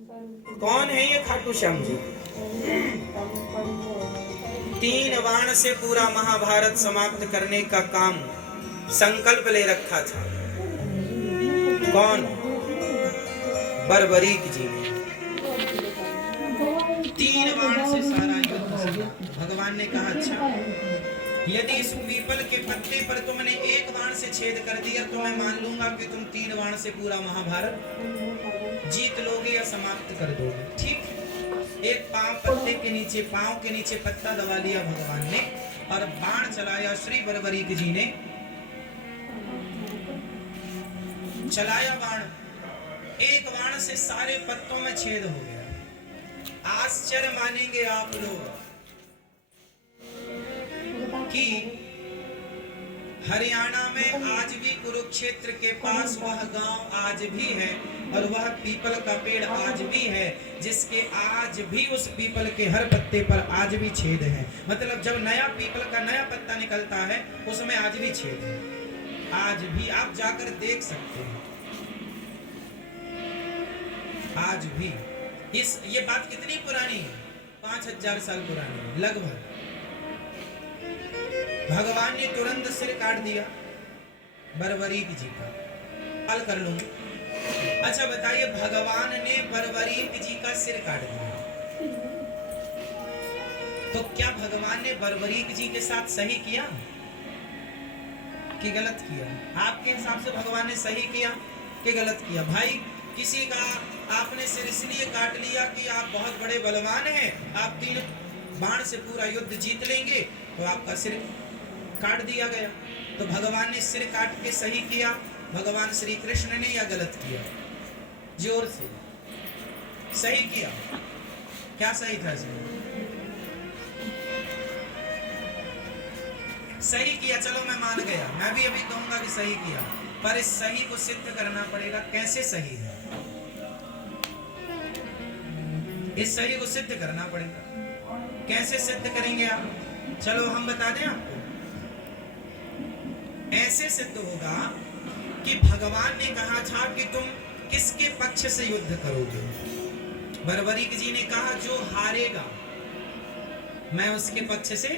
कौन है ये खाटू श्याम जी? 3 बाण से पूरा महाभारत समाप्त करने का काम संकल्प ले रखा था। कौन? बर्बरीक जी ने 3 बाण से सारा युद्ध समाप्त। भगवान ने कहा, अच्छा यदि इस पीपल के पत्ते पर तुमने एक बाण से छेद कर दिया तो मैं मान लूंगा कि तुम 3 बाण से पूरा महाभारत जीत लोगे या समाप्त कर दोगे। ठीक। एक पत्ते के नीचे, पांव के नीचे पत्ता दबा लिया भगवान ने और बाण चलाया। श्री बर्बरीक जी ने चलाया बाण, एक बाण से सारे पत्तों में छेद हो गया। आश्चर्य मानेंगे आप लोग कि हरियाणा में आज भी कुरुक्षेत्र के पास वह गांव आज भी है और वह पीपल का पेड़ आज भी है, जिसके आज भी उस पीपल के हर पत्ते पर आज भी छेद है। मतलब जब नया पीपल का नया पत्ता निकलता है उसमें आज भी छेद है। आज भी आप जाकर देख सकते हैं, आज भी। ये बात कितनी पुरानी है? 5000 साल पुरानी है लगभग। भगवान ने तुरंत सिर काट दिया बर्बरीक जी का। हल कर लूंगा। अच्छा बताइए, भगवान ने बर्बरीक जी का सिर काट दिया तो क्या भगवान ने बर्बरीक जी के साथ सही किया कि गलत किया? आपके हिसाब से भगवान ने सही किया कि गलत किया? भाई किसी का आपने सिर इसलिए काट लिया कि आप बहुत बड़े बलवान हैं, आप 3 बाण से पूरा युद्ध जीत लेंगे, तो आपका सिर काट दिया गया। तो भगवान ने सिर काट के सही किया भगवान श्री कृष्ण ने या गलत किया? जोर से। सही किया। क्या सही था इसमें? सही किया। चलो मैं मान गया, मैं भी अभी कहूंगा कि सही किया, पर इस सही को सिद्ध करना पड़ेगा। कैसे सही है? इस सही को सिद्ध करना पड़ेगा। कैसे सिद्ध करेंगे आप? चलो हम बता दें आपको। ऐसे सिद्ध होगा कि भगवान ने कहा था कि तुम किसके पक्ष से युद्ध करोगे। बर्बरीक जी ने कहा जो हारेगा मैं उसके पक्ष से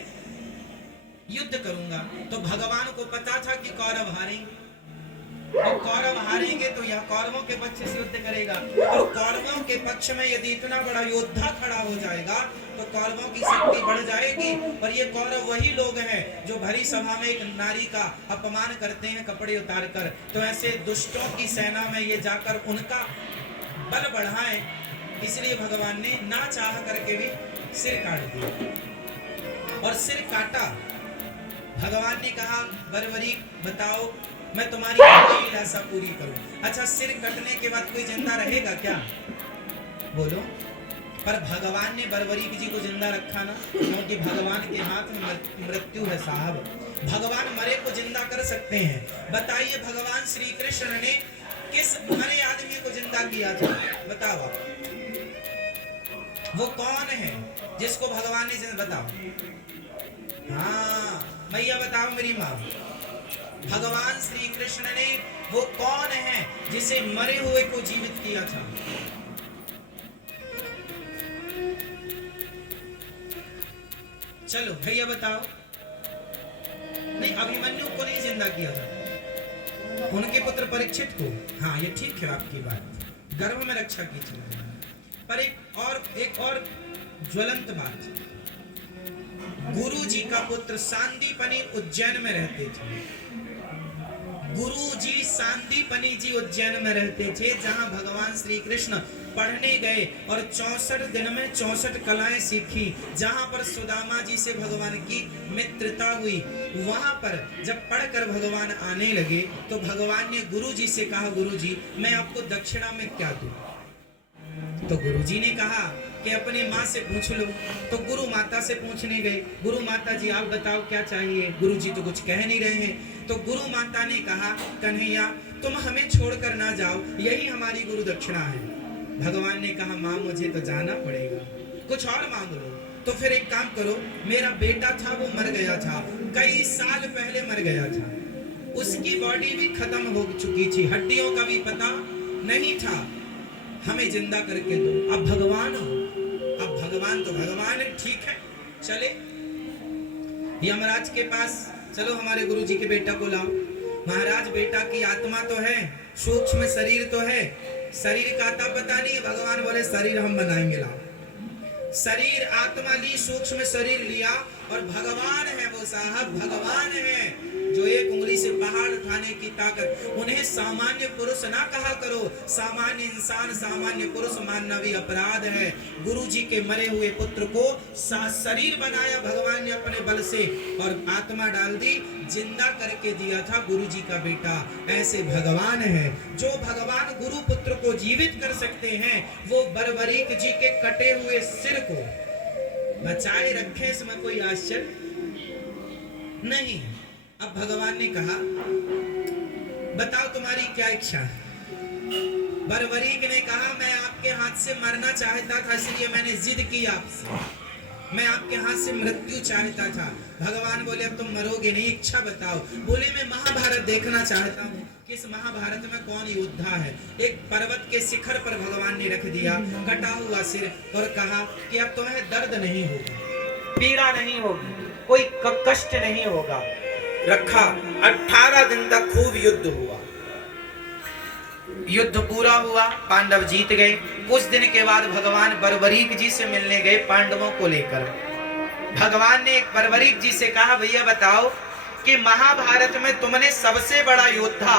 युद्ध करूंगा। तो भगवान को पता था कि कौरव हारेंगे, तो कौरव हारेंगे तो यह कौरवों के पक्ष से युद्ध करेगा। और कौरवों के पक्ष में यदि इतना बड़ा योद्धा खड़ा हो जाएगा तो कौरवों की शक्ति बढ़ जाएगी। और ये कौरव वही लोग हैं जो भरी सभा में एक नारी का अपमान करते हैं कपड़े उतार कर। तो ऐसे दुष्टों की सेना में ये जाकर उनका बल बढ़ाएं, इसलिए भगवान ने ना चाह करके भी सिर काट दिया। और सिर काटा। भगवान ने कहा बर्बरीक बताओ मैं तुम्हारी अभिलाषा पूरी करूं। अच्छा सिर कटने के बाद कोई जिंदा रहेगा क्या? बोलो। पर भगवान ने बर्बरीक जी को जिंदा रखा ना, क्योंकि भगवान के हाथ में मृत्यु है साहब। भगवान मरे को जिंदा कर सकते हैं। बताइए भगवान श्री कृष्ण ने किस मरे आदमी को जिंदा किया था? बताओ वो कौन है जिसको भगवान ने जिंदा? बताओ। हाँ भैया बताओ मेरी माँ। भगवान श्री कृष्ण ने वो कौन है जिसे मरे हुए को जीवित किया था? चलो भैया बताओ। नहीं, अभिमन्यु को नहीं जिंदा किया था, उनके पुत्र परीक्षित को। हाँ ये ठीक है आपकी बात, गर्भ में रक्षा की थी। पर एक और ज्वलंत बात, गुरु जी का पुत्र सांदीपनी उज्जैन में रहते थे। गुरु जी सांदीपनी जी उज्जैन में रहते थे, जहां भगवान श्री कृष्ण पढ़ने गए और 64 दिन में 64 कलाएं सीखी। जहां पर सुदामा जी से भगवान की मित्रता हुई, वहां पर जब पढ़कर भगवान आने लगे तो भगवान ने गुरु जी से कहा, गुरु जी मैं आपको दक्षिणा में क्या दूं? तो गुरु जी ने कहा कि अपनी माँ से पूछ लो। तो गुरु माता से पूछने गए, गुरु माता जी आप बताओ क्या चाहिए? गुरु जी तो कुछ कह नहीं रहे हैं। तो गुरु माता ने कहा कन्हैया तुम हमें छोड़कर ना जाओ, यही हमारी गुरु दक्षिणा है। भगवान ने कहा माँ मुझे तो जाना पड़ेगा, कुछ और मांग लो। तो फिर एक काम करो, मेरा बेटा था वो मर गया था, कई साल पहले मर गया था, उसकी बॉडी भी खत्म हो चुकी थी, हड्डियों का भी पता नहीं था, हमें जिंदा करके दो। अब भगवान हो, अब भगवान तो भगवान है, ठीक है चले यमराज के पास, चलो हमारे गुरु जी के बेटा को लाओ। महाराज बेटा की आत्मा तो है, सूक्ष्म शरीर तो है, शरीर का आता पता नहीं है। भगवान बोले शरीर हम बनाएंगे, लाओ। शरीर आत्मा ली, सूक्ष्म शरीर लिया, और भगवान है वो साहब, भगवान है जो एक उंगली से पहाड़ उठाने की ताकत। उन्हें सामान्य पुरुष ना कहा करो, सामान्य इंसान सामान्य पुरुष मानना भी अपराध है। गुरु जी के मरे हुए पुत्र को शरीर बनाया भगवान ने अपने बल से, और आत्मा डाल दी, जिंदा करके दिया था गुरु जी का बेटा। ऐसे भगवान है। जो भगवान गुरु पुत्र को जीवित कर सकते हैं, वो बर्बरीक जी के कटे हुए सिर को बचाए रखे, इसमें कोई आश्चर्य नहीं। अब भगवान ने कहा बताओ तुम्हारी क्या इच्छा है। बर्बरीक ने कहा मैं आपके हाथ से मरना चाहता था, इसलिए मैंने जिद की आपसे, मैं आपके हाथ से मृत्यु चाहता था। भगवान बोले अब तुम मरोगे नहीं, इच्छा बताओ। बोले मैं महाभारत देखना चाहता हूँ। किस महाभारत में कौन योद्धा है। एक पर्वत के शिखर पर भगवान ने रख दिया कटा हुआ सिर, और कहा कि अब तुम्हें दर्द नहीं होगा, पीड़ा नहीं होगी, कोई कष्ट नहीं होगा। रखा 18 दिन तक खूब युद्ध हुआ। युद्ध पूरा हुआ, पांडव जीत गए। कुछ दिन के बाद भगवान बर्बरीक जी से मिलने गए पांडवों को लेकर। भगवान ने बर्बरीक जी से कहा भैया बताओ कि महाभारत में तुमने सबसे बड़ा योद्धा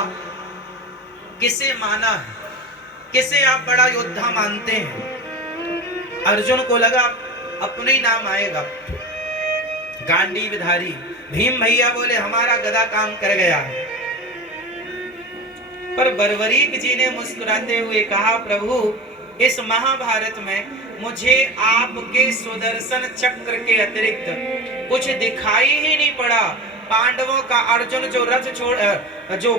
किसे माना है, किसे आप बड़ा योद्धा मानते हैं। अर्जुन को लगा अपने ही नाम आएगा, गांडीवधारी। भीम भैया बोले हमारा गदा काम कर गया है। पर बर्बरीक जी ने मुस्कुराते हुए कहा प्रभु इस महाभारत में मुझे आपके सुदर्शन चक्र के अतिरिक्त कुछ दिखाई ही नहीं पड़ा। पांडवों का अर्जुन जो जो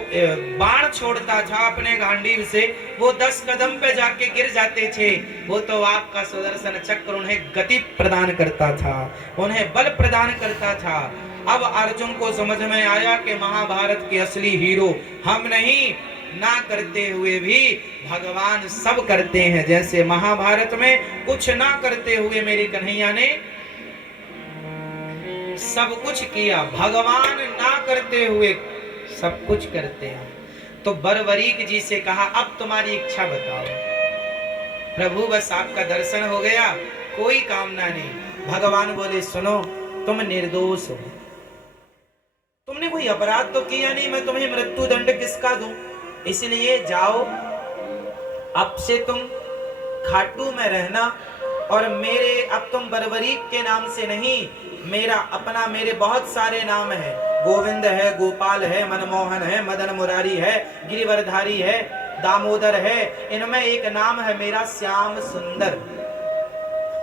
बाण छोड़ता था अपने गांडीव से, वो 10 कदम पे जाके गिर जाते थे। वो तो आपका सुदर्शन चक्र उन्हें गति प्रदान करता था, उन्हें बल प्रदान करता था। अब अर्जुन को समझ में आया कि महाभारत के असली हीरो हम नहीं, ना करते हुए भी भगवान सब करते हैं। जैसे महाभारत में कुछ ना करते हुए मेरे कन्हैया ने सब कुछ किया, भगवान ना करते हुए सब कुछ करते हैं। तो बर्बरीक जी से कहा अब तुम्हारी इच्छा बताओ। प्रभु बस आपका दर्शन हो गया, कोई कामना नहीं। भगवान बोले सुनो तुम निर्दोष हो, तुमने कोई अपराध तो किया नहीं, मैं तुम्हें मृत्यु दंड किसका दूं। इसलिए जाओ अब से तुम खाटू में रहना, और मेरे अब तुम बर्बरीक के नाम से नहीं, मेरा अपना मेरे बहुत सारे नाम है। गोविंद है, गोपाल है, मनमोहन है, मदन मुरारी है, गिरिवरधारी है, दामोदर है। इनमें एक नाम है मेरा श्याम सुंदर।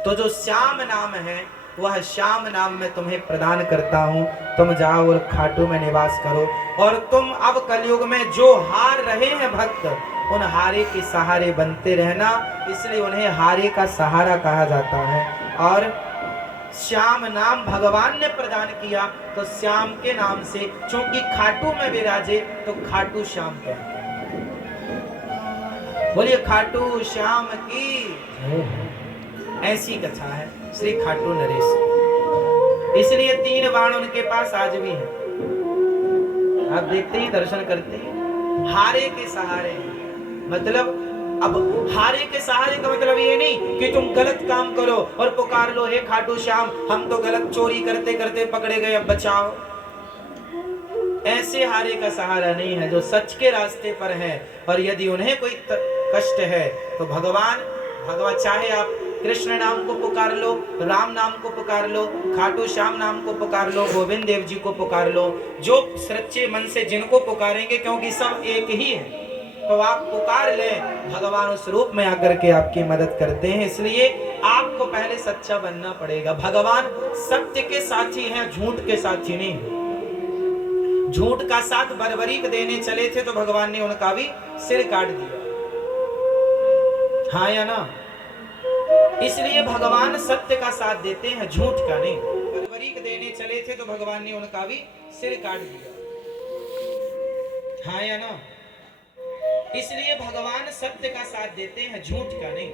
तो जो श्याम नाम है वह श्याम नाम में तुम्हें प्रदान करता हूं। तुम जाओ और खाटू में निवास करो, और तुम अब कलयुग में जो हार रहे हैं भक्त, उन हारे के सहारे बनते रहना। इसलिए उन्हें हारे का सहारा कहा जाता है। और श्याम नाम भगवान ने प्रदान किया, तो श्याम के नाम से चूंकि खाटू में विराजे तो खाटू श्याम कहते हैं। बोलिए खाटू श्याम की। ऐसी कथा है श्री खाटू नरेश। इसलिए 3 बाण उनके पास आज भी है। आप देखते ही दर्शन करते हैं। हारे के सहारे, मतलब अब हारे के सहारे का मतलब ये नहीं कि तुम गलत काम करो और पुकार लो हे खाटू श्याम हम तो गलत चोरी करते करते पकड़े गए अब बचाओ। ऐसे हारे का सहारा नहीं है, जो सच के रास्ते पर है। और यदि उन्हें कोई कष्ट है तो भगवान चाहे आप कृष्ण नाम को पुकार लो, राम नाम को पुकार लो, खाटू श्याम नाम को पुकार लो, गोविंद देव जी को पुकार लो, जो सच्चे मन से जिनको पुकारेंगे, क्योंकि सब एक ही है, तो आप पुकार ले, भगवान उस रूप में आकर के आपकी मदद करते हैं। इसलिए आपको पहले सच्चा बनना पड़ेगा। भगवान सत्य के साथी हैं, झूठ के साथी नहीं। झूठ का साथ बर्बरीक देने चले थे तो भगवान ने उनका भी सिर काट दिया, हाँ या ना। इसलिए भगवान सत्य का साथ देते हैं, झूठ का नहीं। बर्बरीक देने चले थे तो भगवान ने उनका भी सिर काट दिया, हाँ या ना। इसलिए भगवान सत्य का साथ देते हैं, झूठ का नहीं।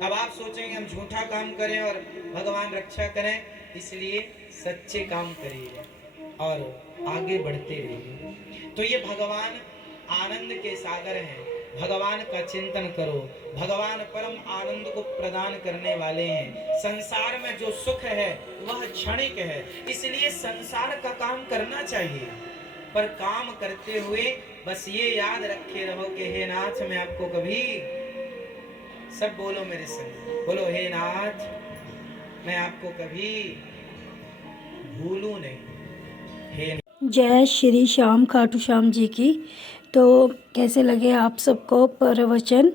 अब आप सोचेंगे हम झूठा काम करें और भगवान रक्षा करें, इसलिए सच्चे काम करिए और आगे बढ़ते रहिए। तो ये भगवान आनंद के सागर हैं, भगवान का चिंतन करो, भगवान परम आनंद को प्रदान करने वाले हैं। संसार में जो सुख है वह क्षणिक है, इसलिए संसार का काम करना चाहिए, पर काम करते हुए बस ये याद रखे रहो कि हे नाथ मैं आपको कभी, सब बोलो मेरे संग, बोलो हे नाथ मैं आपको कभी भूलूं नहीं। हे जय श्री श्याम खाटू श्याम जी की। तो कैसे लगे आप सबको प्रवचन?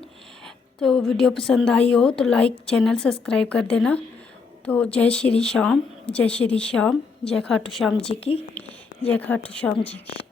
तो वीडियो पसंद आई हो तो लाइक, चैनल सब्सक्राइब कर देना। तो जय श्री श्याम, जय श्री श्याम, जय खाटू श्याम जी की, जय खाटू श्याम जी की।